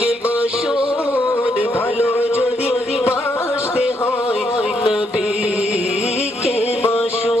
কে বসুন ভালো যদি বাসতে হয় নবীকে বসুন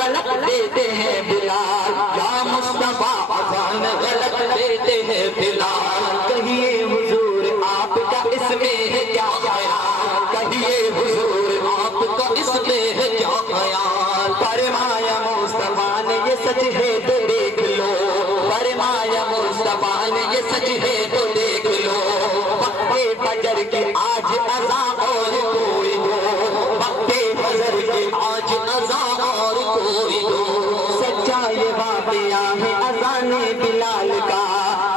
غلط دیتے ہیں بلال، یا مصطفیٰ اذان غلط دیتے ہیں بلال، کہیے حضور آپ کا اس میں ہے کیا خیال، کہیے حضور آپ کا اس میں ہے کیا خیال، فرمایا مصطفیٰ نے یہ سچ ہے تو دیکھ لو، فرمایا مصطفیٰ نے یہ سچ ہے تو دیکھ لو، وقت فجر کی آج اذان اور کوئی دو، وقت فجر کی آج اذان اور کوئی دو، سچا یہ واقعہ ہے اذان بلال کا،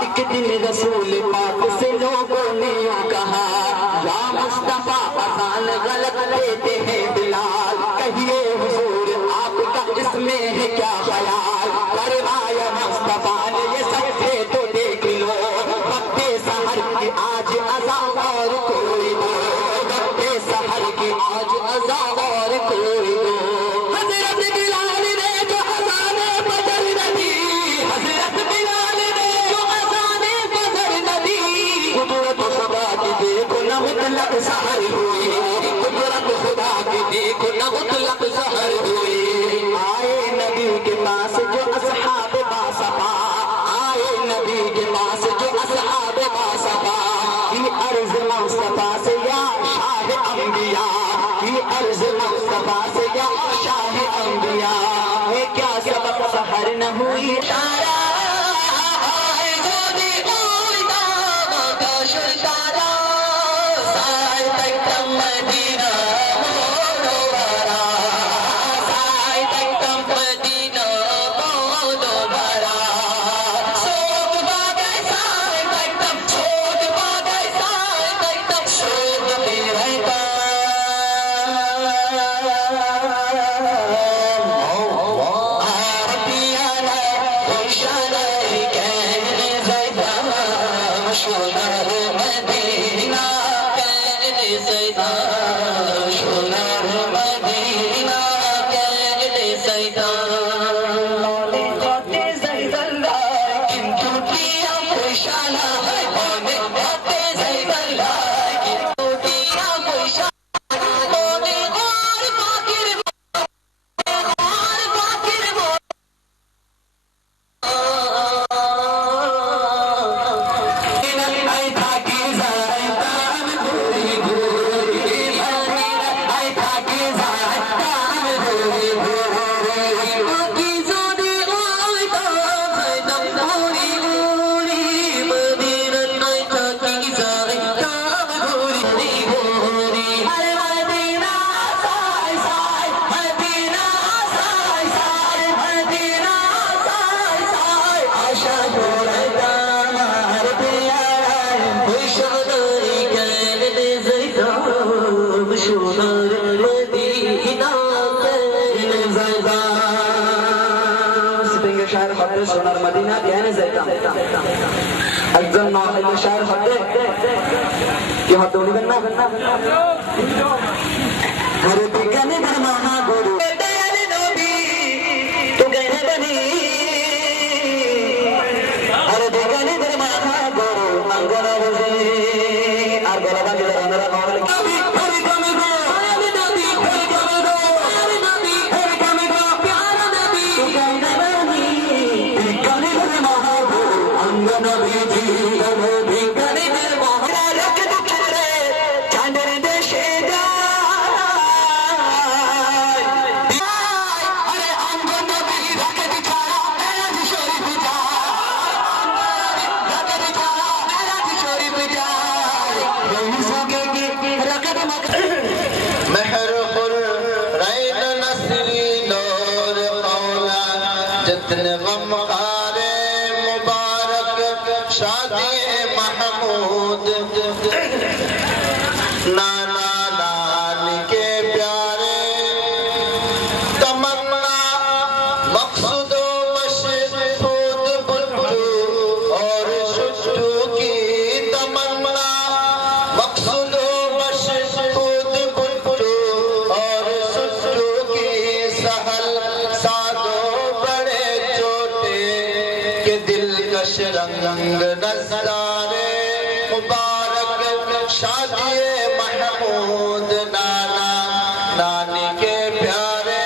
ایک دن رسول پاک سے لوگوں نے یوں کہا، یا مصطفیٰ اذان غلط دیتے ہیں بلال، کہیے حضور آپ کا اس میں ہے کیا خیال، فرمایا مصطفیٰ نے یہ سچ ہے تو دیکھ لو، وقت سحر کی آج اذان اور کوئی دو، وقت سحر کی آج اذان اور کوئی دو، حضرت بلال نے جو اذان فجر نہ دی، حضرت بلال نے جو اذان فجر نہ دی، قدرت خدا کی دیکھو نہ مطلق سحر ہوئی، قدرت خدا کی دیکھو نہ مطلق سحر ہوئی، آئے نبی کے پاس جو اصحاب باصفا، آئے نبی کے پاس جو اصحاب باصفا، کی عرض مصطفیٰ سے یا شاہ انبیاء، کی عرض مصطفیٰ سے یا شاہ انبیاء، ہے کیا سبب سحر نہ ہوئی، تارا آئے جو دی اوئیتا مکاشر تارا، سائے تکتم مدینہ منورہ، سائے تکتم مدینہ منورہ، سوگ باغے سائے تکتم، سوگ باغے سائے تکتم، سوگ بھی رہتا آرتیانا خوشانا کہنے زیدہ شنر مدینہ، کہنے زیدہ شنر مدینہ، کہنے زیدہ مولی جاتے زید اللہ کن ٹوٹیاں خوشانا ہے، مولی جاتے زید اللہ کن ٹوٹیاں خوشانا، مولی اور فاکر اور فاکر آئی تھا کی زائدان گوری گوری، آئی تھا کی زائدان گوری گوری، کی زودی آئی تھا زیدان گوری گوری، مدینہ آئی تھا کی زائدان گوری گوری، ارے مدینہ سائے سائے، مدینہ سائے سائے، مدینہ سائے سائے، آشا گورتا مار پیارا خوشنری کہنے زیدان، شنر مدینہ کہنے زیدان، سپنگ شاعر خط شنر مدینہ کہنے زیدان، اجزن ناخل شاعر خط کی خط دونی بننا ہر بکنے برمانا گورو دیال نبی تو کہنے بنی، ہر بکنے برمانا گورو انگونا روزی اور گولا باقی در اندرہ قول کبھی ہر کمی گو آیال نبی، ہر کمی گو آیال نبی، ہر کمی گو پیارا نبی، تو کہنے بنی بکنے برمانا گورو انگونا بیجی ہمیں بکنے برمانا رکھ دکھرے چاندر دیشے جائے، ارے انگونا بھی رکھ دکھارا میرا جشوری بجائے، رکھ دکھارا میرا جشوری بجائے، یہی سوکے کی رکھ دمک مہر خور رین نصری نور قولا، جتن غم خار مبارک شادی محمود، نانا نانی کے پیارے تمنا، مقصود و مشہود بلبلو اور ششو کی تمنا، مقصود و مشہود بلبلو اور ششو کی سہل سادو بڑے چھوٹے کے دلکش رنگ نظارے مبارک شادی محمود، نانا نانی کے پیارے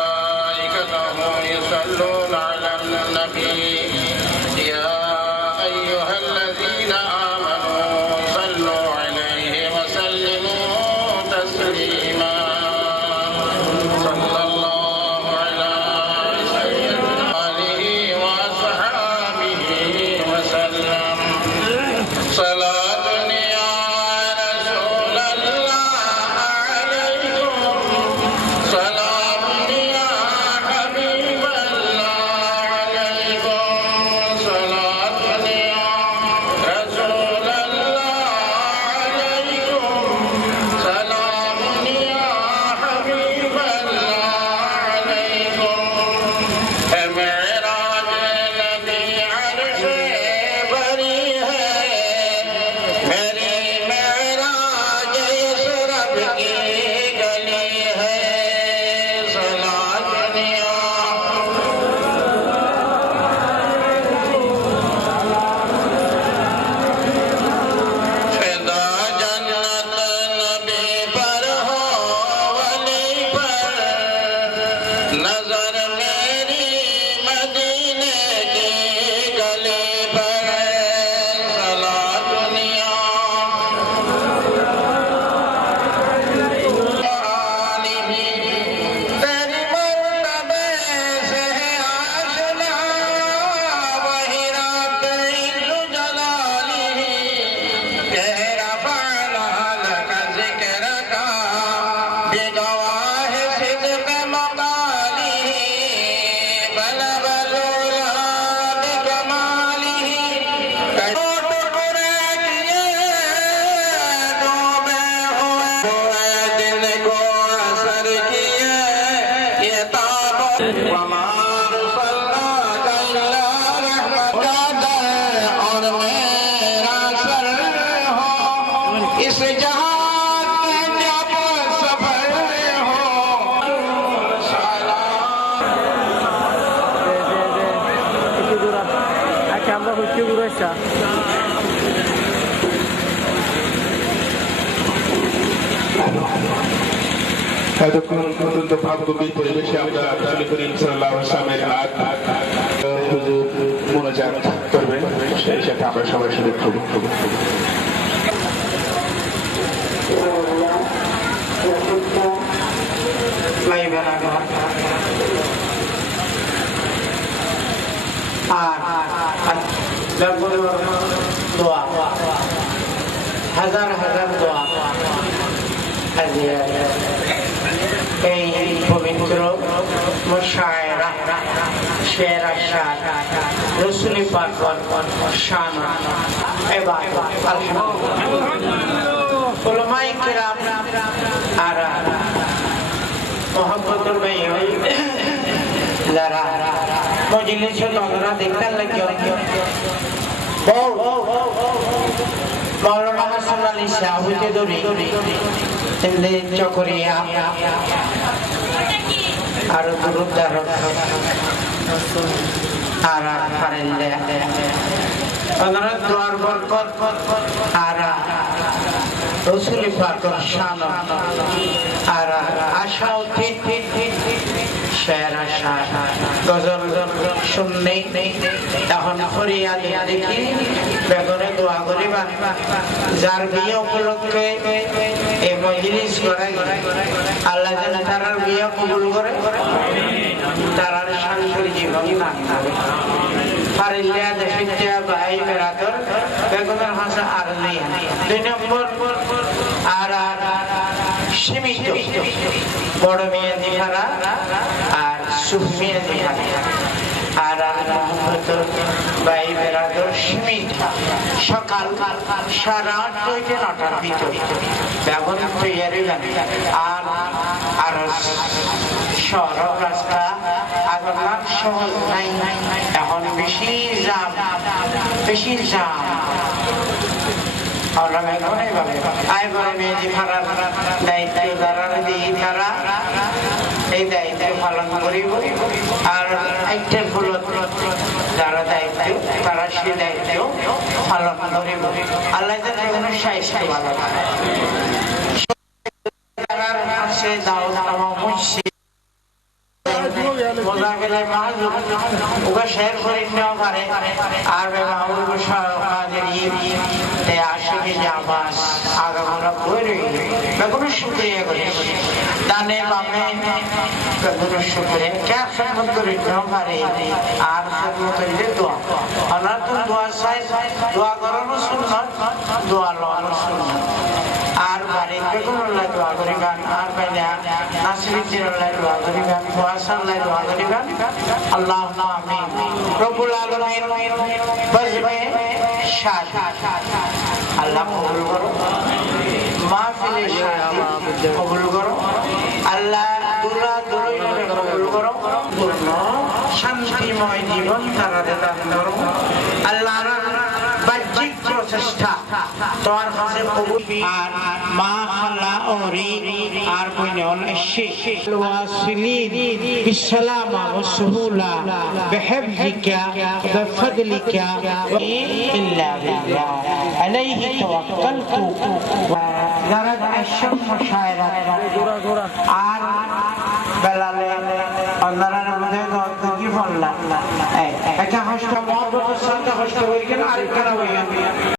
وملائكته يصلون على النبي يا أيها الذين آمنوا صلوا عليه وسلموا تسليما صلى الله على آله وأصحابه وسلم صلاة يا رسول الله عليكم سلام يا حبيب الله عليكم صلاة يا رسول الله عليكم سلام يا حبيب الله عليكم معراج نبی عرش بری ہے میری معراج یثرب کی گلی ہے صلاۃ یا فدا جنت نبی پر ہو ولی پر نظر میری مدینے کی گلی پر صلاۃ یا تیری مرتبے سے ہے آشنا وہی رات عز جلالی تیرا فعلال کا ذکر کا بگواہ صدق مقالی بلغ العلا بکمالی ٹکڑے کیے ڈوبے ہوئے دل کو اثر کیے یہ تاب وما ارسلناک الا رحمت کا در اور میرا سر ہو اس جہاں کے جب سفر ہو একটু দূর আচ্ছা আমরা হচ্ছে দূর আসা এতক্ষণ পর্যন্ত ভাগ্যবী পরিবেশে আমরা রাসূল করিম সাল্লাল্লাহু আলাইহি ওয়াসাল্লামের রাত হুজুর মুনাজাত করবেন সেই সাথে আমরা সবাই শরীক হব দোয়া হাজার হাজার দোয়া এই পবিত্র মুশায়রা শের আশার রসুলি পাক শান ইবাদত আলহামদুলিল্লাহ উলামায়ে কিরাম আর মোহাম্মদুর ভাই যারা মজলিসে নজরা দেখতে লাগে মৌলানা হাসান আলী শাহ হইতে ধরি এমনি চকরিয়া আরো দুরুদ্দার আর ফারেল্লে ওনারা দোয়ার বরকত আর রসুল পাকের শান আর আশা শের আশা গজল শুননে এখন ফরিয়াদ দেখি বেগরে দোয়া করিবা যার বিয়ে উপলক্ষে এই মজলিস করাই আল্লাহ যেন তারার বিয়ে কবুল করে তারার শান্তির জীবন দান করে ফারিল্লা দেশিয়া ভাই বেরাদর বেগমের ভাষা আর নেই 2 নম্বর আর সীমিত বড় মেয়ে দিহারা আর সুফিয়া দিহারা আর ভাই বেরাদর সীমিত সকাল 8:30 থেকে 9টার ভিতরে বেগম তৈরি আর আর সড়ক রাস্তা আগরলাম সহজ নাই এখন বেশি জাম আমরা এখন এইভাবে আয় বড় মেয়েদি ফারার দায়িত্ব যারা দিই তারা এই দায়িত্ব পালন করিব আর একটার ফুলত যারা দায়িত্ব তারা সেই দায়িত্ব পালন করিব আল্লাহ যেন এগুলো সাহিত্য ভালো সে দাও আমার মুন্সি শেয়ার করে নেওয়া পারে আর আশিকে জামাস আগামরা করে বেগুন শুক্রিয়া করে দানে বামে বেগুন শুক্রিয়া কে খেদমত করে নেওয়া পারে আর খেদমত করলে দোয়া ওনার তো দোয়া চাই দোয়া করানো সুন্নত দোয়া লওয়ানো সুন্নত আর বাড়ি বেগুনুল্লাহ দোয়া করিবেন আর বাইনা নাসিরুদ্দিনুল্লাহ দোয়া করিবেন ওয়াসাল্লাহ দোয়া করিবেন আল্লাহুম্মা আমিন রব্বুল আলামিন বজবে শাদ আল্লাহ কবুল করো মাহফিলে শাদ কবুল করো আল্লাহ দুলা দুলাইলে কবুল করো পূর্ণ শান্তিময় জীবন তারাতে দান করো আল্লাহর বাহ্যিক প্রচেষ্টা তোমার কাছে কবুল আর মা খালা ওরি আর কইনল শেখ ওয়াসিলিন বিসসালামা ওয়া সুহুলা বিহিবহিকা ওয়া ফাদলিকা ইল্লা বিল্লাহ আলাইহি তাওয়াক্কালতু যারা আশম মুশায়রা আর বেলালে আল্লাহর মধ্যে কি বললা একটা হস্ত মহব্বতের সাথে হস্ত হয়ে গেল আরেকটা হয়ে গেল